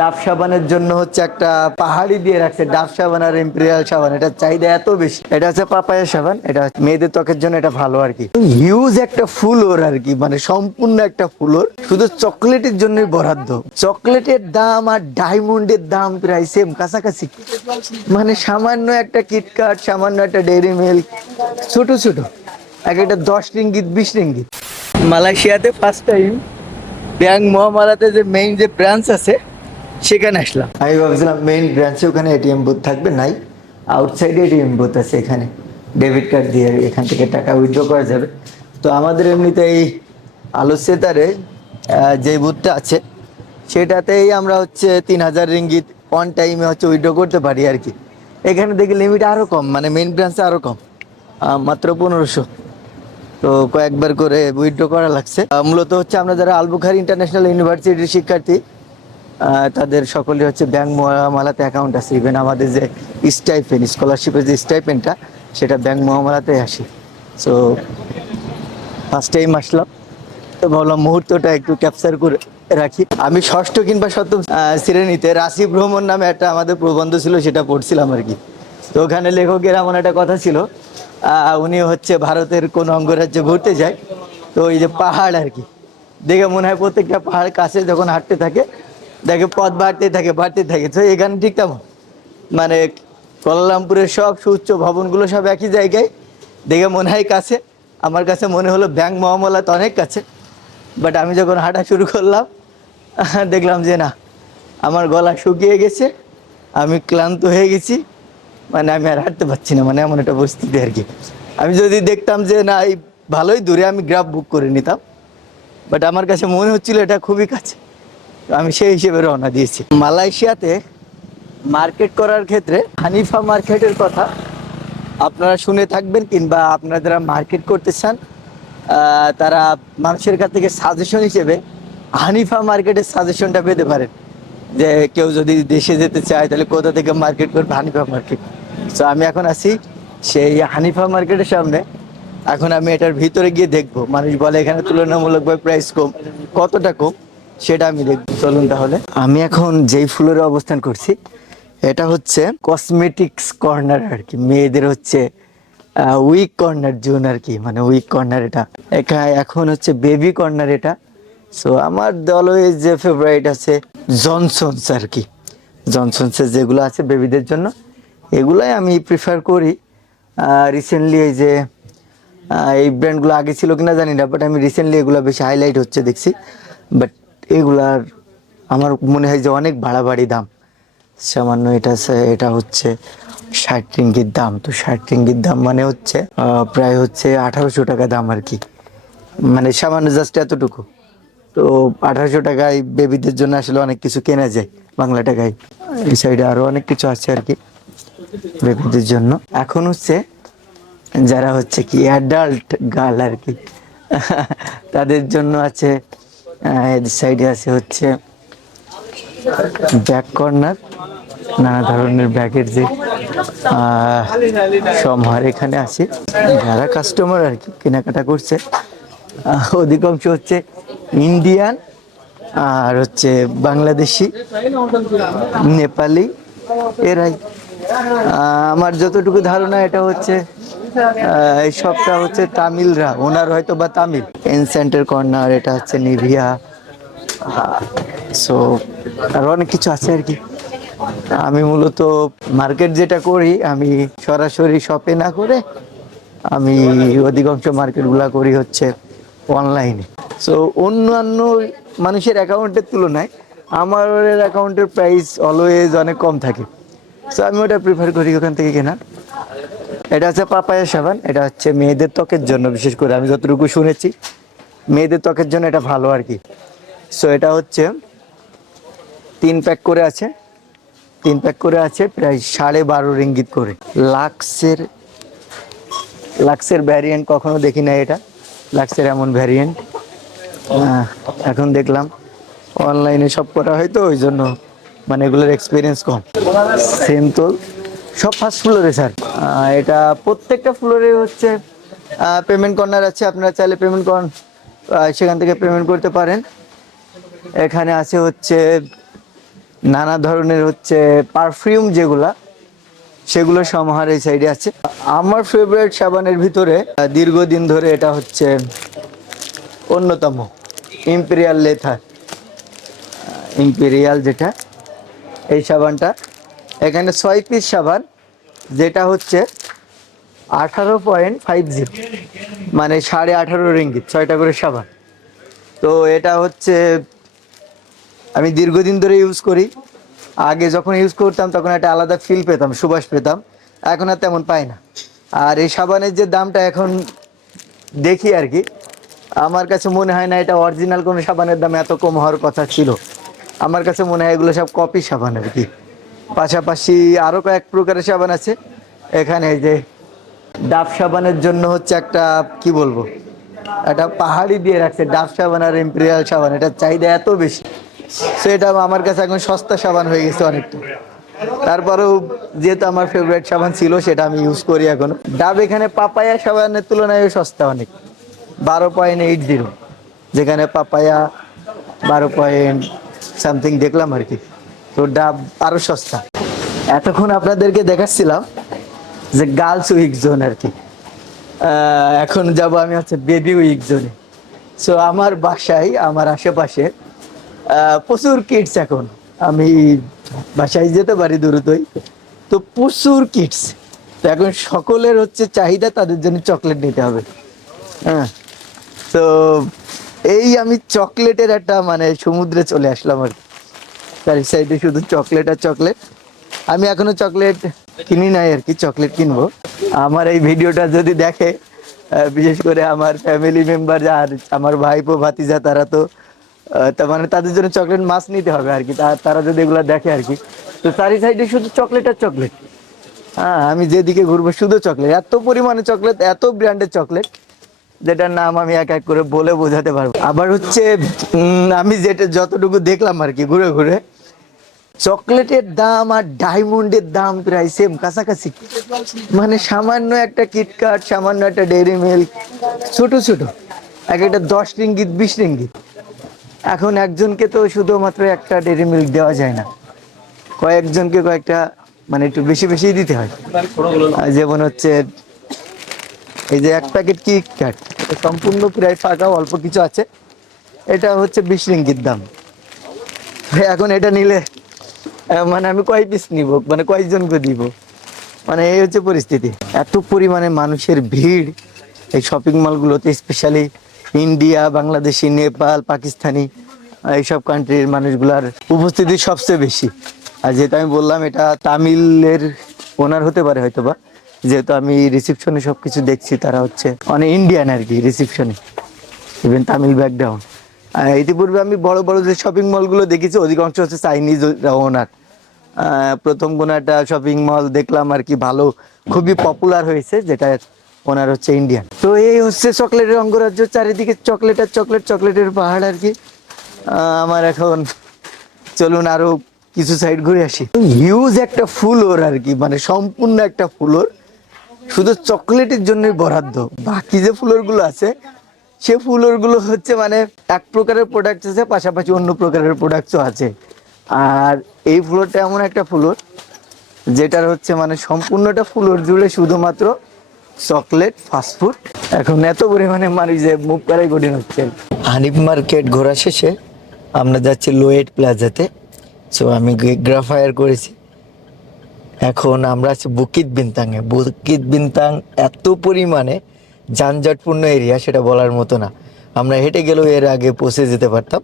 ডাব সাবানের জন্য হচ্ছে একটা পাহাড়ি দিয়ে রাখছে, ডাব সাবান আর ইম্পেরিয়াল সাবান, এটা চাহিদা এত বেশি। এটা হচ্ছে পাপায়া সাবান, এটা মেয়েদের ত্বকের জন্য এটা ভালো আর কি। হিউজ একটা ফ্লোর আর কি, মানে সম্পূর্ণ একটা ফ্লোর শুধু চকলেটের জন্যই বরাদ্দ। চকলেটের দাম আর ডায়মন্ডের দাম প্রায় সেম, কাছাকাছি। মানে সামান্য একটা কিটকাট, সামান্য একটা ডেইরি মিল্ক, ছোট ছোট এক একটা 10 রিঙ্গিত 20 রিঙ্গিত। মালয়েশিয়াতে ফার্স্ট টাইম ব্যাংক মহামারাতে যে মেইন যে ব্রাঞ্চ আছে সেখানে আসলাম। আমি ভাবছিলাম মেইন ব্রাঞ্চে ওখানে এটিএম বুথ থাকবে, নাই। আউটসাইডে এটিএম বুথ আছে, এখানে ডেবিট কার্ড দিয়ে এখান থেকে টাকা উইথড্র করা যাবে। তো আমাদের এমনিতে এই আলোসেতারে যে বুথটা আছে সেটাতেই আমরা হচ্ছে 3000 রিঙ্গিত অন টাইমে হচ্ছে উইথড্র করতে পারি আর কি। এখানে দেখি লিমিট আরও কম, মানে মেইন ব্রাঞ্চে আরও কম, মাত্র 1500। তো কয়েকবার করে উইথড্র করা লাগছে। মূলত হচ্ছে আমরা যারা আল বুখারী ইন্টারন্যাশনাল ইউনিভার্সিটির শিক্ষার্থী, তাদের সকলে হচ্ছে ব্যাংক মহামালাতে অ্যাকাউন্ট আছে। ইভেন আমাদের যে স্টাইপেন্ড, স্কলারশিপের যে স্টাইপেন্ডটা, সেটা ব্যাংক মহামালাতে আসে। সো ফার্স্ট টাইম আসলাম, তো ভাবলাম মুহূর্তটা একটু ক্যাপচার করে রাখি। আমি ষষ্ঠ কিংবা সপ্তম শ্রেণীতে রাশি ভ্রমণ নামে একটা আমাদের প্রবন্ধ ছিল, সেটা পড়ছিলাম আর কি। তো ওখানে লেখকের এমন একটা কথা ছিল, উনি হচ্ছে ভারতের কোন অঙ্গরাজ্যে ঘুরতে যায়, তো ওই যে পাহাড় আর কি দেখে মনে হয় প্রত্যেকটা পাহাড় কাছে যখন হাঁটতে থাকে দেখে পথ বাড়তে থাকে বাড়তে থাকে। তো এখানে ঠিক তেমন, মানে কোয়ালালামপুরের সব সুউচ্চ ভবনগুলো সব একই জায়গায়, দেখে মনে হয় কাছে। আমার কাছে মনে হলো ব্যাংক মহামালা তো অনেক কাছে, বাট আমি যখন হাঁটা শুরু করলাম দেখলাম যে না, আমার গলা শুকিয়ে গেছে, আমি ক্লান্ত হয়ে গেছি, মানে আমি আর হাঁটতে পারছি না, মানে এমন একটা পরিস্থিতি আর কি। আমি যদি দেখতাম যে না এই ভালোই দূরে, আমি গ্রাব বুক করে নিতাম, বাট আমার কাছে মনে হচ্ছিল এটা খুবই কাছে, তো আমি সেই হিসেবে রওনা দিয়েছি। মালয়েশিয়াতে মার্কেট করার ক্ষেত্রে হানিফা মার্কেটের কথা আপনারা শুনে থাকবেন, কিংবা আপনারা যারা মার্কেট করতে চান তারা মানুষের কাছ থেকে সাজেশন হিসেবে হানিফা মার্কেটের সাজেশনটা পেতে পারেন, যে কেউ যদি দেশে যেতে চায় তাহলে কোথা থেকে মার্কেট করবে, হানিফা মার্কেট। তো আমি এখন আছি সেই হানিফা মার্কেটের সামনে। এখন আমি এটার ভিতরে গিয়ে দেখবো, মানুষ বলে এখানে তুলনামূলকভাবে প্রাইস কম, কতটা কম সেটা আমি দেখবো। চলুন তাহলে। আমি এখন যেই ফ্লোরে অবস্থান করছি এটা হচ্ছে কসমেটিক্স কর্নার আর কি, মেয়েদের হচ্ছে উইক কর্নার জোন আর কি, মানে উইক কর্নার এটা। এখন হচ্ছে বেবি কর্নার এটা। সো আমার অলওয়েজ যে ফেভারিট আছে জনসনস আর কি, জনসনসের যেগুলো আছে বেবিদের জন্য এগুলাই আমি প্রিফার করি। রিসেন্টলি এই যে এই ব্র্যান্ডগুলো আগে ছিল কিনা জানি না, বাট আমি রিসেন্টলি এগুলো বেশি হাইলাইট হচ্ছে দেখছি। বাট এগুলার আমার মনে হয় যে অনেক বাড়াবাড়ি দাম। সামান্য এটা হচ্ছে 60 রিঙ্গিত দাম। তো 60 রিঙ্গিত দাম মানে হচ্ছে প্রায় হচ্ছে 1800 টাকা দাম আর কি, মানে সামান্য জাস্ট এতটুকু। তো 1800 টাকায় বেবিদের জন্য আসলে অনেক কিছু কেনা যায় বাংলা টাকায়। এই সাইডে আরো অনেক কিছু আছে আর কি বেবিদের জন্য। এখন হচ্ছে যারা হচ্ছে কি অ্যাডাল্ট গার্ল আর কি তাদের জন্য আছে, এই সাইডে আছে হচ্ছে ব্যাগ কর্নার, নানা ধরনের ব্যাগের যে সমাহার এখানে আছে। যারা কাস্টমার আর কি কেনাকাটা করছে অধিকাংশ হচ্ছে ইন্ডিয়ান, আর হচ্ছে বাংলাদেশি, নেপালি, এরাই। আমার যতটুকু ধারণা এটা হচ্ছে এই সবটা হচ্ছে তামিলরা, ওনার হয়তো বা তামিল। এনসেন্টের কর্নার, এটা হচ্ছে নিভিয়া। সো আর অনেক কিছু আছে আর কি। আমি মূলত মার্কেট যেটা করি, আমি সরাসরি শপে না করে আমি অধিকাংশ মার্কেটগুলো করি হচ্ছে অনলাইনে। সো অন্যান্য মানুষের অ্যাকাউন্টের তুলনায় আমার অ্যাকাউন্টের প্রাইস অলওয়েজ অনেক কম থাকে। সো আমি ওটা প্রিফার করি ওখান থেকে কেনা। এটা হচ্ছে পাপায়া সাবান, এটা হচ্ছে মেয়েদের ত্বকের জন্য, বিশেষ করে আমি যতটুকু শুনেছি মেয়েদের ত্বকের জন্য এটা ভালো আর কি। সো এটা হচ্ছে 3 প্যাক করে আছে, 3 প্যাক করে আছে, প্রায় 12.5 রিঙ্গিত করে। লাক্সের ভ্যারিয়েন্ট কখনো দেখি না, এটা লাক্সের এমন ভ্যারিয়েন্ট এখন দেখলাম। অনলাইনে সব করা হয় তো ওই জন্য মানে এগুলোর এক্সপিরিয়েন্স কম। সেন্টল সব ফার্স্ট ফ্লোরে স্যার, এটা প্রত্যেকটা ফ্লোরে হচ্ছে পেমেন্ট কর্নার আছে, আপনারা চাইলে পেমেন্ট সেখান থেকে পেমেন্ট করতে পারেন। এখানে আছে হচ্ছে নানা ধরনের হচ্ছে পারফিউম যেগুলা, সেগুলো সমাহার এই সাইডে আছে। আমার ফেভারিট সাবানের ভিতরে দীর্ঘদিন ধরে এটা হচ্ছে অন্যতম ইম্পেরিয়াল লেথার, ইম্পেরিয়াল যেটা, এই সাবানটা এখানে 6 পিস সাবান, যেটা হচ্ছে 18.50, মানে 18.5 রিঙ্গিত, 6টা করে সাবান। তো এটা হচ্ছে আমি দীর্ঘদিন ধরে ইউজ করি। আগে যখন ইউজ করতাম তখন একটা আলাদা ফিল পেতাম, সুবাস পেতাম, এখন আর তেমন পাই না। আর এই সাবানের যে দামটা এখন দেখি আর কি, আমার কাছে মনে হয় না এটা অরিজিনাল কোনো সাবানের দাম এত কম হওয়ার কথা ছিল। আমার কাছে মনে হয় এগুলো সব কপি সাবান আর কি। পাশাপাশি আরও কয়েক প্রকারের সাবান আছে এখানে। এই যে ডাব সাবানের জন্য হচ্ছে একটা কি বলবো, একটা পাহাড়ি দিয়ে রাখছে ডাব সাবান আর ইম্পেরিয়াল সাবান, এটার চাহিদা এত বেশি, সেটা আমার কাছে এখন সস্তা সাবান হয়ে গেছে অনেকটা। তারপরেও যেহেতু আমার ফেভারিট সাবান ছিল সেটা আমি ইউজ করি এখনো। ডাব এখানে পাপায়া সাবানের তুলনায় সস্তা অনেক, 12.80, যেখানে পাপায়া 12 পয়েন্ট সামথিং দেখলাম আর কি। তো ডাব আরো সস্তা। এতক্ষণ আপনাদেরকে দেখাচ্ছিলাম যে গার্লস উইক জোন আর কি, এখন যাব আমি হচ্ছে বেবি উইক জোনে। সো আমার বাসায়, আমার আশেপাশে প্রচুর কিডস, এখন আমি বাসায় যেতে পারি দ্রুতই, তো প্রচুর কিডস। তো এখন সকলের হচ্ছে চাহিদা, তাদের জন্য চকলেট নিতে হবে। হ্যাঁ, তো এই আমি চকলেটের একটা মানে সমুদ্রে চলে আসলাম আর কি। চারি সাইডে শুধু চকলেট আর চকলেট। আমি এখনো চকলেট কিনি নাই আর কি, চকলেট কিনবো। আমার এই ভিডিওটা যদি দেখে বিশেষ করে আমার ফ্যামিলি মেম্বার আর আমার ভাইপো ভাতিজা, তারা তো তার মানে তাদের জন্য চকলেট মাস্ট নিতে হবে আর কি। তারা যদি এগুলো দেখে আর কি, তো চারি সাইডে শুধু চকলেট আর চকলেট। হ্যাঁ, আমি যেদিকে ঘুরবো শুধু চকলেট, এত পরিমাণে চকলেট, এত ব্র্যান্ডের চকলেট, যেটার নাম আমি এক এক করে বলে বোঝাতে পারবো। আবার হচ্ছে আমি যেটা যতটুকু দেখলাম আর কি ঘুরে ঘুরে, চকলেটের দাম আর ডায়মন্ডের দাম প্রায় সেম, কাছাকাছি। মানে সামান্য একটা কিটকাট, সামান্য একটা ডেইরি মিল্ক, ছোট ছোট এক একটা 10 রিঙ্গিত 20 রিঙ্গিত। এখন একজনকে তো শুধুমাত্র একটা ডেইরি মিল্ক দেওয়া যায় না, কয়েকজনকে কয়েকটা মানে একটু বেশি বেশি দিতে হয়। যেমন হচ্ছে এই যে 1 প্যাকেট কিটক্যাট, সম্পূর্ণ প্রায় ফাঁকা, অল্প কিছু আছে, এটা হচ্ছে 20 রিঙ্গিত দাম। এখন এটা নিলে মানে আমি কয় পিস নিব, মানে কয়জনকে দিব, মানে এই হচ্ছে পরিস্থিতি। এত পরিমাণে মানুষের ভিড় এই শপিং মলগুলোতে, স্পেশালি ইন্ডিয়া, বাংলাদেশি, নেপাল, পাকিস্তানি, এইসব কান্ট্রির মানুষগুলার উপস্থিতি সবচেয়ে বেশি। আর যেহেতু আমি বললাম এটা তামিলের ওনার হতে পারে হয়তো বা, যেহেতু আমি রিসিপশনে সব কিছু দেখছি, তারা হচ্ছে অনেক ইন্ডিয়ান আর কি রিসিপশনে, ইভেন তামিল ব্যাকগ্রাউন্ড। ইতিপূর্বে আমি বড় বড় যে শপিং মলগুলো দেখেছি অধিকাংশ হচ্ছে চাইনিজ ওনার। প্রথম কোনো একটা শপিং মল দেখলাম আর কি, ভালো, খুবই পপুলার হয়েছে, যেটা ওনার হচ্ছে ইন্ডিয়ান। তো এই হচ্ছে চকলেটের অঙ্গরাজ্য, চারিদিকে চকলেট আর চকলেট, চকলেটের পাহাড় আর কি। আমার এখন চলুন আরো কিছু সাইড ঘুরে আসি। হিউজ একটা ফ্লোর আর কি, মানে সম্পূর্ণ একটা ফ্লোর শুধু চকলেটের জন্যই বরাদ্দ। বাকি যে ফ্লোরগুলো আছে সে ফ্লোরগুলো হচ্ছে মানে এক প্রকারের প্রোডাক্ট আছে, পাশাপাশি অন্য প্রকারের প্রোডাক্টও আছে। আর এই ফ্লোরটা এমন একটা ফ্লোর যেটার হচ্ছে মানে সম্পূর্ণটা ফ্লোর জুড়ে শুধুমাত্র চকলেট, ফাস্টফুড। এখন এত পরিমাণে মানুষ যে মুভ করাই কঠিন হচ্ছে। হানিফ মার্কেট ঘোরা শেষে আমরা যাচ্ছি লোয়েট প্লাজাতে। সো আমি গ্রাফায়ার করেছি, এখন আমরা আছি বুকিত বিনতাংয়ে। বুকিত বিনতাং এত পরিমাণে যানজটপূর্ণ এরিয়া, সেটা বলার মতো না। আমরা হেঁটে গেলেও এর আগে পৌঁছে যেতে পারতাম।